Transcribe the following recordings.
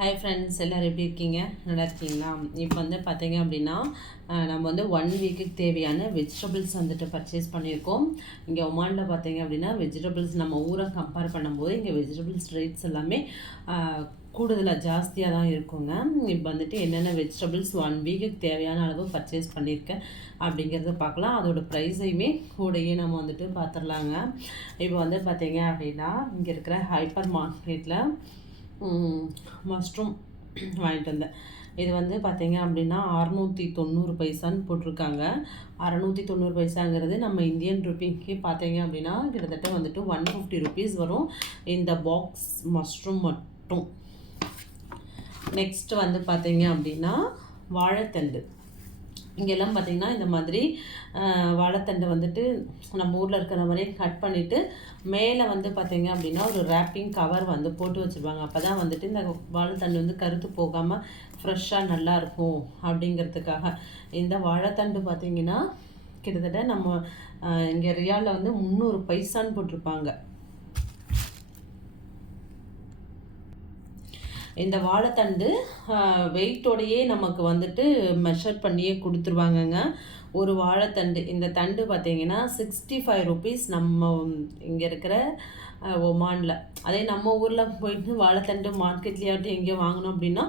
Hi friends எல்லோரும் எப்படி இருக்கீங்க? நல்லா இருக்கீங்களா? இப்போ வந்து பார்த்தீங்க அப்படின்னா நம்ம வந்து ஒன் வீக்குக்கு தேவையான வெஜிடபிள்ஸ் வந்துட்டு பர்ச்சேஸ் பண்ணியிருக்கோம். இங்கே ஒமானில் பார்த்தீங்க அப்படின்னா வெஜிடபிள்ஸ் நம்ம ஊரை கம்பேர் பண்ணும்போது இங்கே வெஜிடபிள்ஸ் ரேட்ஸ் எல்லாமே கூடுதலாக ஜாஸ்தியாக தான் இருக்குங்க. இப்போ வந்துட்டு என்னென்ன வெஜிடபிள்ஸ் ஒன் வீக்குக்கு தேவையான அளவு பர்ச்சேஸ் பண்ணியிருக்கேன் அப்படிங்கிறத பார்க்கலாம். அதோட ப்ரைஸையுமே கூடயே நம்ம வந்துட்டு பார்த்துடலாங்க இப்போ வந்து பார்த்தீங்க அப்படின்னா இங்கே இருக்கிற ஹைப்பர் மார்க்கெட்டில் மஷ்ரூம் வாங்கிட்டு வந்தேன். இது வந்து பார்த்தீங்க அப்படின்னா அறநூற்றி தொண்ணூறு பைசான்னு போட்டிருக்காங்க. அறநூற்றி தொண்ணூறு பைசாங்கிறது நம்ம இந்தியன் ருப்பிக்கு பார்த்தீங்க அப்படின்னா கிட்டத்தட்ட வந்துட்டு ஒன் ஃபிஃப்டி ருபீஸ் வரும். இந்த பாக்ஸ் மஷ்ரூம் மட்டும். நெக்ஸ்ட் வந்து பார்த்தீங்க அப்படின்னா வாழைத்தண்டு. இங்கெல்லாம் பார்த்தீங்கன்னா இந்த மாதிரி வாழைத்தண்டு வந்துட்டு நம்ம ஊரில் இருக்கிற மாதிரி கட் பண்ணிவிட்டு மேலே வந்து பார்த்தீங்க அப்படின்னா ஒரு ரேப்பிங் கவர் வந்து போட்டு வச்சுருவாங்க அப்போ தான் வந்துட்டு இந்த வாழைத்தண்டு வந்து கருத்து போகாமல் ஃப்ரெஷ்ஷாக நல்லாயிருக்கும் அப்படிங்கிறதுக்காக. இந்த வாழைத்தண்டு பார்த்தீங்கன்னா கிட்டத்தட்ட நம்ம இங்கே ரியாலில் வந்து முந்நூறு பைசான்னு போட்டிருப்பாங்க. இந்த வாழைத்தண்டு வெயிட்டோடையே நமக்கு வந்துட்டு மெஷர் பண்ணியே கொடுத்துருவாங்கங்க. ஒரு வாழைத்தண்டு இந்த தண்டு பார்த்தீங்கன்னா சிக்ஸ்டி ஃபைவ் ருபீஸ் நம்ம இங்கே இருக்கிற ஒமானில். அதே நம்ம ஊரில் போயிட்டு வாழைத்தண்டு மார்க்கெட்லேயாட்டும் எங்கேயோ வாங்கினோம் அப்படின்னா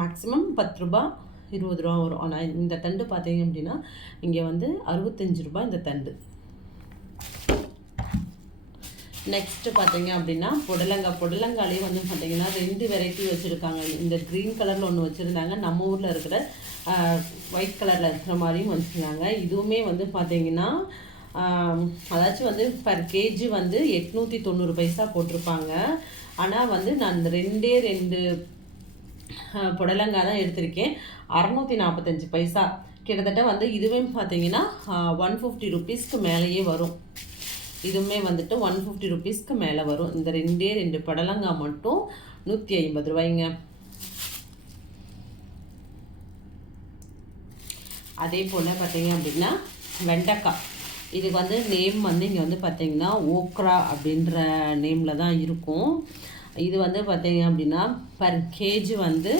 மேக்ஸிமம் பத்து ரூபா இருபது ரூபா வரும். ஆனால் இந்த தண்டு பார்த்தீங்க அப்படின்னா இங்கே வந்து அறுபத்தஞ்சு ரூபாய் இந்த தண்டு. நெக்ஸ்ட்டு பார்த்தீங்க அப்படின்னா புடலங்காய் புடலங்காலே வந்து பார்த்தீங்கன்னா ரெண்டு வெரைட்டி வச்சுருக்காங்க. இந்த க்ரீன் கலரில் ஒன்று வச்சுருந்தாங்க. நம்ம ஊரில் இருக்கிற ஒயிட் கலரில் இருக்கிற மாதிரியும் வச்சுருந்தாங்க. இதுவுமே வந்து பார்த்தீங்கன்னா அதாச்சும் வந்து பர் கேஜி வந்து எட்நூற்றி தொண்ணூறு பைசா போட்டிருப்பாங்க. ஆனால் வந்து நான் இந்த ரெண்டே ரெண்டு புடலங்காய் தான் எடுத்திருக்கேன். அறநூற்றி நாற்பத்தஞ்சு பைசா. கிட்டத்தட்ட வந்து இதுவே பார்த்தீங்கன்னா ஒன் ஃபிஃப்டி ருபீஸ்க்கு மேலேயே வரும். இதுவுமே வந்துட்டு ஒன் ஃபிஃப்டி ருபீஸ்க்கு மேலே வரும். இந்த ரெண்டே ரெண்டு புடலங்காய் மட்டும் நூற்றி ஐம்பது ரூபாய்ங்க. அதே போல் பார்த்தீங்க அப்படின்னா வெண்டைக்காய். இதுக்கு வந்து நேம் வந்து இங்கே வந்து பார்த்தீங்கன்னா ஓக்ரா அப்படின்ற நேமில் தான் இருக்கும். இது வந்து பார்த்தீங்க அப்படின்னா பர் கேஜி வந்து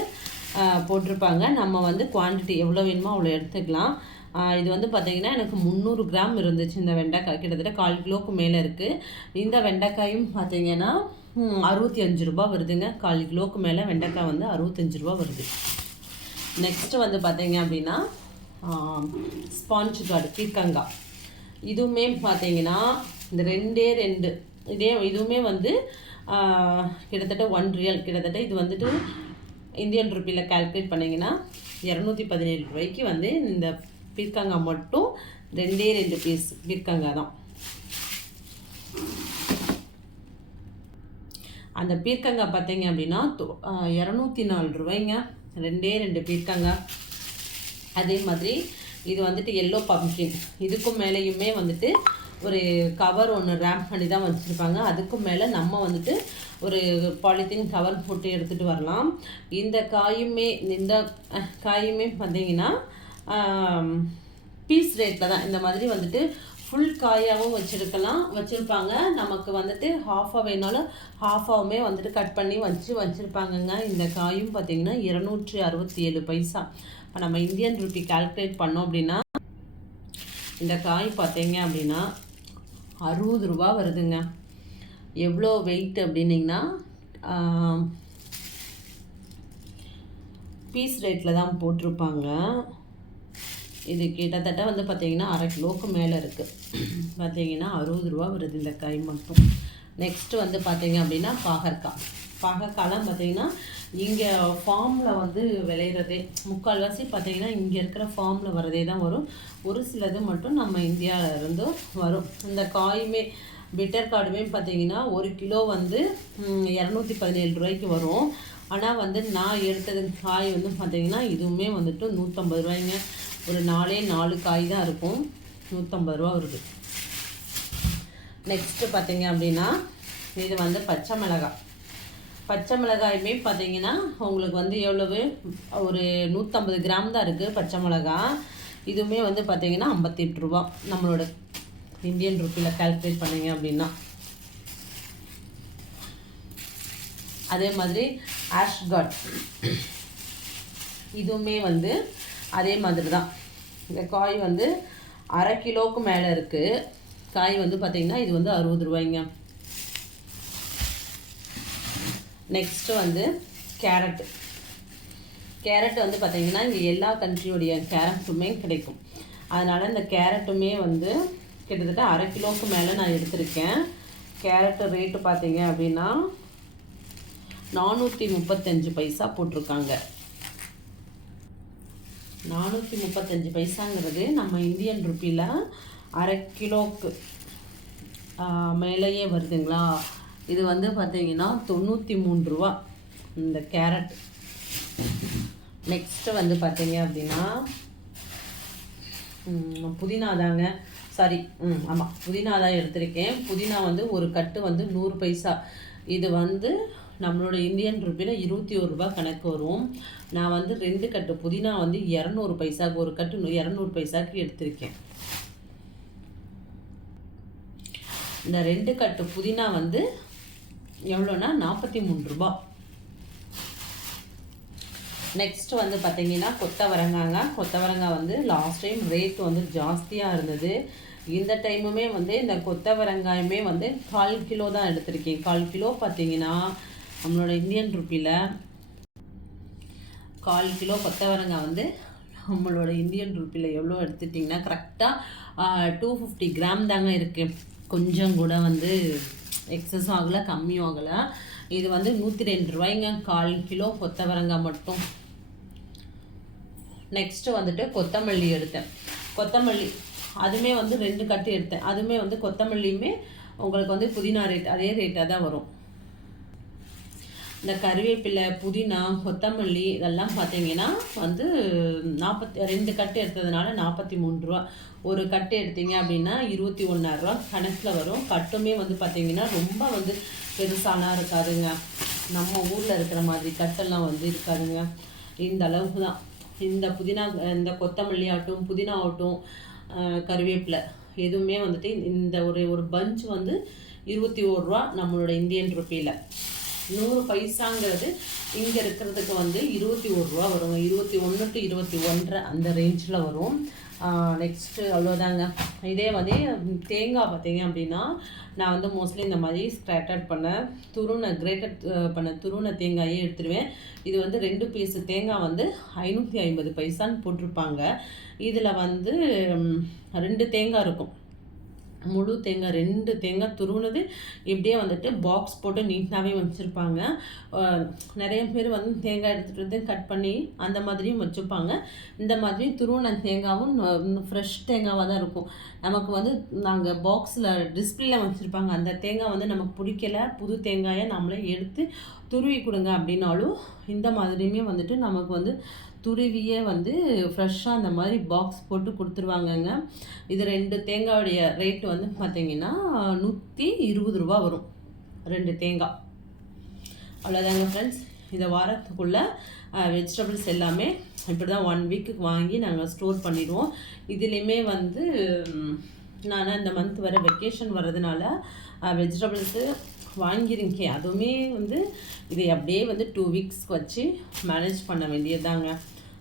போட்டிருப்பாங்க. நம்ம வந்து குவான்டிட்டி எவ்வளோ வேணுமோ அவ்வளோ எடுத்துக்கலாம். இது வந்து பார்த்திங்கன்னா எனக்கு முந்நூறு கிராம் இருந்துச்சு இந்த வெண்டைக்காய். கிட்டத்தட்ட கால் கிலோவுக்கு மேலே இருக்குது இந்த வெண்டைக்காயும் பார்த்திங்கன்னா அறுபத்தி அஞ்சு ரூபா வருதுங்க. கால் கிலோவுக்கு மேலே வெண்டைக்காய் வந்து அறுபத்தஞ்சு ரூபா வருது. நெக்ஸ்ட்டு வந்து பார்த்தீங்க அப்படின்னா ஸ்பாஞ்ச் கார்டு பீர்க்கங்காய் இதுவுமே பார்த்தீங்கன்னா இந்த ரெண்டே ரெண்டு இதே இதுவுமே வந்து கிட்டத்தட்ட ஒன் ரியல் கிட்டத்தட்ட இது வந்துட்டு இந்தியன் ருப்பியில் கால்குலேட் பண்ணிங்கன்னா இரநூத்தி பதினேழு ரூபாய்க்கு வந்து இந்த பீர்க்கங்காய் மட்டும் ரெண்டே ரெண்டு பீஸ் பீர்க்கங்காய் தான். அந்த பீர்க்கங்காய் பார்த்தீங்க அப்படின்னா தொ- இரநூத்தி நாலு ரூபாய்ங்க. ரெண்டே ரெண்டு பீர்க்கங்காய் அதே மாதிரி இது வந்துட்டு எல்லோ பம்கின் இதுக்கும் மேலேயுமே வந்துட்டு ஒரு கவர் ஒன்று ரேம்ப் பண்ணி தான் வச்சுருப்பாங்க. அதுக்கும் மேலே நம்ம வந்துட்டு ஒரு பாலித்தீன் கவர் போட்டு எடுத்துகிட்டு வரலாம். இந்த காயுமே இந்த காயுமே பார்த்தீங்கன்னா பீஸ் ரேட்டில் தான். இந்த மாதிரி வந்துட்டு ஃபுல் காயாகவும் வச்சுருக்கலாம். வச்சுருப்பாங்க. நமக்கு வந்துட்டு ஹாஃபாக வேணாலும் ஹாஃபாகவுமே வந்துட்டு கட் பண்ணி வச்சு வச்சுருப்பாங்கங்க. இந்த காயும் பார்த்திங்கன்னா இருநூற்றி அறுபத்தி ஏழு பைசா. இப்போ நம்ம இந்தியன் ருபி கால்குலேட் பண்ணோம் அப்படின்னா இந்த காய் பார்த்தீங்க அப்படின்னா அறுபது ரூபா வருதுங்க. எவ்வளோ வெயிட் அப்படின்னிங்கன்னா பீஸ் ரேட்டில் தான் போட்டிருப்பாங்க. இது கிட்டத்தட்ட வந்து பார்த்தீங்கன்னா அரை கிலோவுக்கு மேலே இருக்குது பார்த்தீங்கன்னா அறுபது ரூபா வருது இந்த காய் மட்டும். நெக்ஸ்ட்டு வந்து பார்த்தீங்க அப்படின்னா பாகற்காய். பாகற்காய்லாம் பார்த்தீங்கன்னா இங்கே ஃபார்மில் வந்து விளையிறதே முக்கால்வாசி பார்த்தீங்கன்னா இங்கே இருக்கிற ஃபார்மில் வரதே தான் வரும். ஒரு சிலது மட்டும் நம்ம இந்தியாவில வரும். இந்த காயுமே பிட்டர் கார்டுமே பார்த்தீங்கன்னா ஒரு கிலோ வந்து இரநூத்தி பதினேழு ரூபாய்க்கு வரும். ஆனால் வந்து நான் எடுத்தது காய் வந்து பார்த்தீங்கன்னா இதுவுமே வந்துட்டு நூற்றம்பது ரூபாய்ங்க. ஒரு நாலே நாலு காய் தான் இருக்கும். நூற்றம்பது ரூபா வருது. நெக்ஸ்ட்டு பார்த்தீங்க அப்படின்னா இது வந்து பச்சை மிளகாய். பச்சை மிளகாயுமே பார்த்தீங்கன்னா உங்களுக்கு வந்து எவ்வளவு? ஒரு நூற்றம்பது கிராம் தான் இருக்குது பச்சை மிளகாய். இதுவுமே வந்து பார்த்தீங்கன்னா ஐம்பத்தெட்டு ரூபா. நம்மளோட இந்தியன் ருப்பியில் கால்குலேட் பண்ணீங்க அப்படின்னா. அதே மாதிரி ஆஷ்காட் இதுவுமே வந்து அதே மாதிரி தான் இந்த காய் வந்து அரை கிலோவுக்கு மேலே இருக்குது காய் வந்து பார்த்திங்கன்னா இது வந்து அறுபது ரூபாய்ங்க. நெக்ஸ்ட்டு வந்து கேரட்டு கேரட் வந்து பார்த்திங்கன்னா இங்கே எல்லா கண்ட்ரியோடைய கேரட்டுமே கிடைக்கும். அதனால் இந்த கேரட்டுமே வந்து கிட்டத்தட்ட அரை கிலோவுக்கு மேலே நான் எடுத்திருக்கேன். கேரட்டு ரேட்டு பார்த்தீங்க அப்படின்னா நானூற்றி முப்பத்தஞ்சு பைசா போட்டிருக்காங்க. நானூற்றி முப்பத்தஞ்சு பைசாங்கிறது நம்ம இந்தியன் ருப்பியில் அரை கிலோக்கு மேலேயே வருதுங்களா? இது வந்து பார்த்தீங்கன்னா தொண்ணூற்றி மூணு ரூபா இந்த கேரட். நெக்ஸ்ட்டு வந்து பார்த்தீங்க அப்படின்னா புதினா தாங்க. சாரி ம் ஆமாம் புதினா தான் எடுத்திருக்கேன். புதினா வந்து ஒரு கட்டு வந்து நூறு பைசா. இது வந்து நம்மளோட இந்தியன் ருப்பியில் இருபத்தி ஒரு ரூபா கணக்கு வரும். நான் வந்து ரெண்டு கட்டு புதினா வந்து இரநூறு பைசாவுக்கு ஒரு கட்டு இரநூறு பைசாவுக்கு எடுத்திருக்கேன். இந்த ரெண்டு கட்டு புதினா வந்து எவ்வளோனா நாற்பத்தி மூணு ரூபா நெக்ஸ்ட் வந்து பார்த்தீங்கன்னா கொத்தவரங்காங்க கொத்தவரங்காய் வந்து லாஸ்ட் டைம் ரேட் வந்து ஜாஸ்தியாக இருந்தது. இந்த டைமுமே வந்து இந்த கொத்தவரங்காயுமே வந்து கால் கிலோ தான் எடுத்திருக்கேன். கால் கிலோ பார்த்தீங்கன்னா நம்மளோட இந்தியன் ருப்பியில் கால் கிலோ கொத்தவரங்காய் வந்து நம்மளோட இந்தியன் ருப்பியில் எவ்வளோ எடுத்துட்டிங்கன்னா கரெக்டாக டூ ஃபிஃப்டி கிராம் தாங்க இருக்குது கொஞ்சம் கூட வந்து எக்ஸஸும் ஆகலை கம்மியும் ஆகலை. இது வந்து நூற்றி ரெண்டு ரூபாய்ங்க. கால் கிலோ கொத்தவரங்காய் மட்டும். நெக்ஸ்ட்டு வந்துட்டு கொத்தமல்லி எடுத்தேன். கொத்தமல்லி அதுவுமே வந்து ரெண்டு கட்டு எடுத்தேன். அதுவுமே வந்து கொத்தமல்லியுமே உங்களுக்கு வந்து புதினா ரேட் அதே ரேட்டாக தான் வரும். இந்த கருவேப்பிலை புதினா கொத்தமல்லி இதெல்லாம் பார்த்தீங்கன்னா வந்து நாற்பத்தி ரெண்டு கட்டு எடுத்ததுனால நாற்பத்தி மூணு ரூபா. ஒரு கட்டு எடுத்தீங்க அப்படின்னா இருபத்தி ஒன்றாயிரரூவா கணக்கில் வரும். கட்டுமே வந்து பார்த்தீங்கன்னா ரொம்ப வந்து பெருசாலாம் இருக்காதுங்க. நம்ம ஊரில் இருக்கிற மாதிரி கட்டெல்லாம் வந்து இருக்காதுங்க. இந்த அளவுக்கு தான். இந்த புதினா இந்த கொத்தமல்லி ஆகட்டும் புதினா ஆகட்டும் கருவேப்பிலை எதுவுமே வந்துட்டு இந்த ஒரு ஒரு பஞ்ச் வந்து இருபத்தி ஒரு ரூபா நம்மளோட இந்தியன் ருப்பியில் நூறு பைசாங்கிறது இங்கே இருக்கிறதுக்கு வந்து இருபத்தி ஒரு ரூபா வருங்க இருபத்தி ஒன்று டு இருபத்தி ஒன்றரை அந்த ரேஞ்சில் வரும். நெக்ஸ்ட்டு அவ்வளோதாங்க இதே வந்து தேங்காய் பார்த்தீங்க அப்படின்னா நான் வந்து மோஸ்ட்லி இந்த மாதிரி ஸ்க்ராட்டட் பண்ண துருணை கிரேட்டட் பண்ண துருணை தேங்காயே எடுத்துருவேன். இது வந்து ரெண்டு பீஸு தேங்காய் வந்து ஐநூற்றி ஐம்பது பைசான்னு போட்டிருப்பாங்க. இதில் வந்து ரெண்டு தேங்காய் இருக்கும். முழு தேங்காய் ரெண்டு தேங்காய் துருவுனது இப்படியே வந்துட்டு பாக்ஸ் போட்டு நீட்டாகவே வச்சுருப்பாங்க. நிறைய பேர் வந்து தேங்காய் எடுத்துகிட்டு வந்து கட் பண்ணி அந்த மாதிரியும் வச்சுப்பாங்க. இந்த மாதிரி துருவின தேங்காவும் ஃப்ரெஷ் தேங்காவாக தான் இருக்கும். நமக்கு வந்து நாங்கள் பாக்ஸில் டிஸ்பிளேல வச்சுருப்பாங்க. அந்த தேங்காய் வந்து நமக்கு பிடிக்கல புது தேங்காயை நம்மளே எடுத்து துருவி கொடுங்க அப்படின்னாலும் இந்த மாதிரியுமே வந்துட்டு நமக்கு வந்து துருவியே வந்து ஃப்ரெஷ்ஷாக அந்த மாதிரி பாக்ஸ் போட்டு கொடுத்துருவாங்கங்க. இது ரெண்டு தேங்காயுடைய ரேட்டு வந்து பார்த்திங்கன்னா நூற்றி இருபது ரூபா வரும். ரெண்டு தேங்காய். அவ்வளோதாங்க ஃப்ரெண்ட்ஸ் இந்த வாரத்துக்குள்ளே வெஜிடபிள்ஸ் எல்லாமே இப்படி தான் ஒன் வீக்குக்கு வாங்கி நாங்கள் ஸ்டோர் பண்ணிடுவோம். இதுலேயுமே வந்து நான் இந்த மந்த் வர வெக்கேஷன் வர்றதுனால வெஜிடபிள்ஸு வாங்கியிருக்கேன். அதுவுமே வந்து இதை அப்படியே வந்து டூ வீக்ஸ்க்கு வச்சு மேனேஜ் பண்ண வேண்டியதுதாங்க.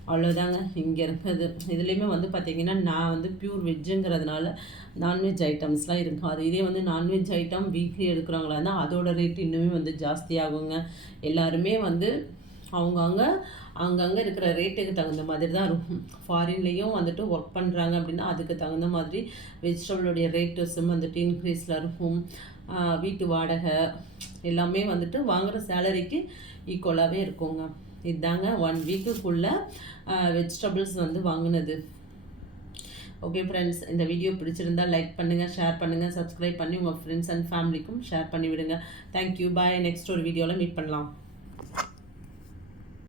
அவ்வளோதாங்க இங்கே இருக்கிறது. இதுலேயுமே வந்து பார்த்திங்கன்னா நான் வந்து ப்யூர் வெஜ்ஜுங்கிறதுனால நான்வெஜ் ஐட்டம்ஸ்லாம் இருக்கும் அது இதே வந்து நான்வெஜ் ஐட்டம் வீக்லி எடுக்கிறவங்களா இருந்தால் அதோட ரேட் இன்னுமே வந்து ஜாஸ்தியாகுங்க. எல்லாருமே வந்து அவங்கவுங்க அங்கங்கே இருக்கிற ரேட்டுக்கு தகுந்த மாதிரி தான் இருக்கும். ஃபாரின்லேயும் வந்துட்டு ஒர்க் பண்ணுறாங்க அப்படின்னா அதுக்கு தகுந்த மாதிரி வெஜிடபிளுடைய ரேட்டஸும் வந்துட்டு இன்க்ரீஸில் இருக்கும். வீட்டு வாடகை எல்லாமே வந்துட்டு வாங்குகிற சேலரிக்கு ஈக்குவலாகவே இருக்குங்க. இதுதாங்க ஒன் வீக்குக்குள்ளே வெஜிடபிள்ஸ் வந்து வாங்கினது. ஓகே ஃப்ரெண்ட்ஸ் இந்த வீடியோ பிடிச்சிருந்தா லைக் பண்ணுங்கள் ஷேர் பண்ணுங்கள் சப்ஸ்கிரைப் பண்ணி உங்கள் ஃப்ரெண்ட்ஸ் அண்ட் ஃபேமிலிக்கும் ஷேர் பண்ணிவிடுங்க. தேங்க்யூ பாய் நெக்ஸ்ட் ஒரு வீடியோவில் மீட் பண்ணலாம்.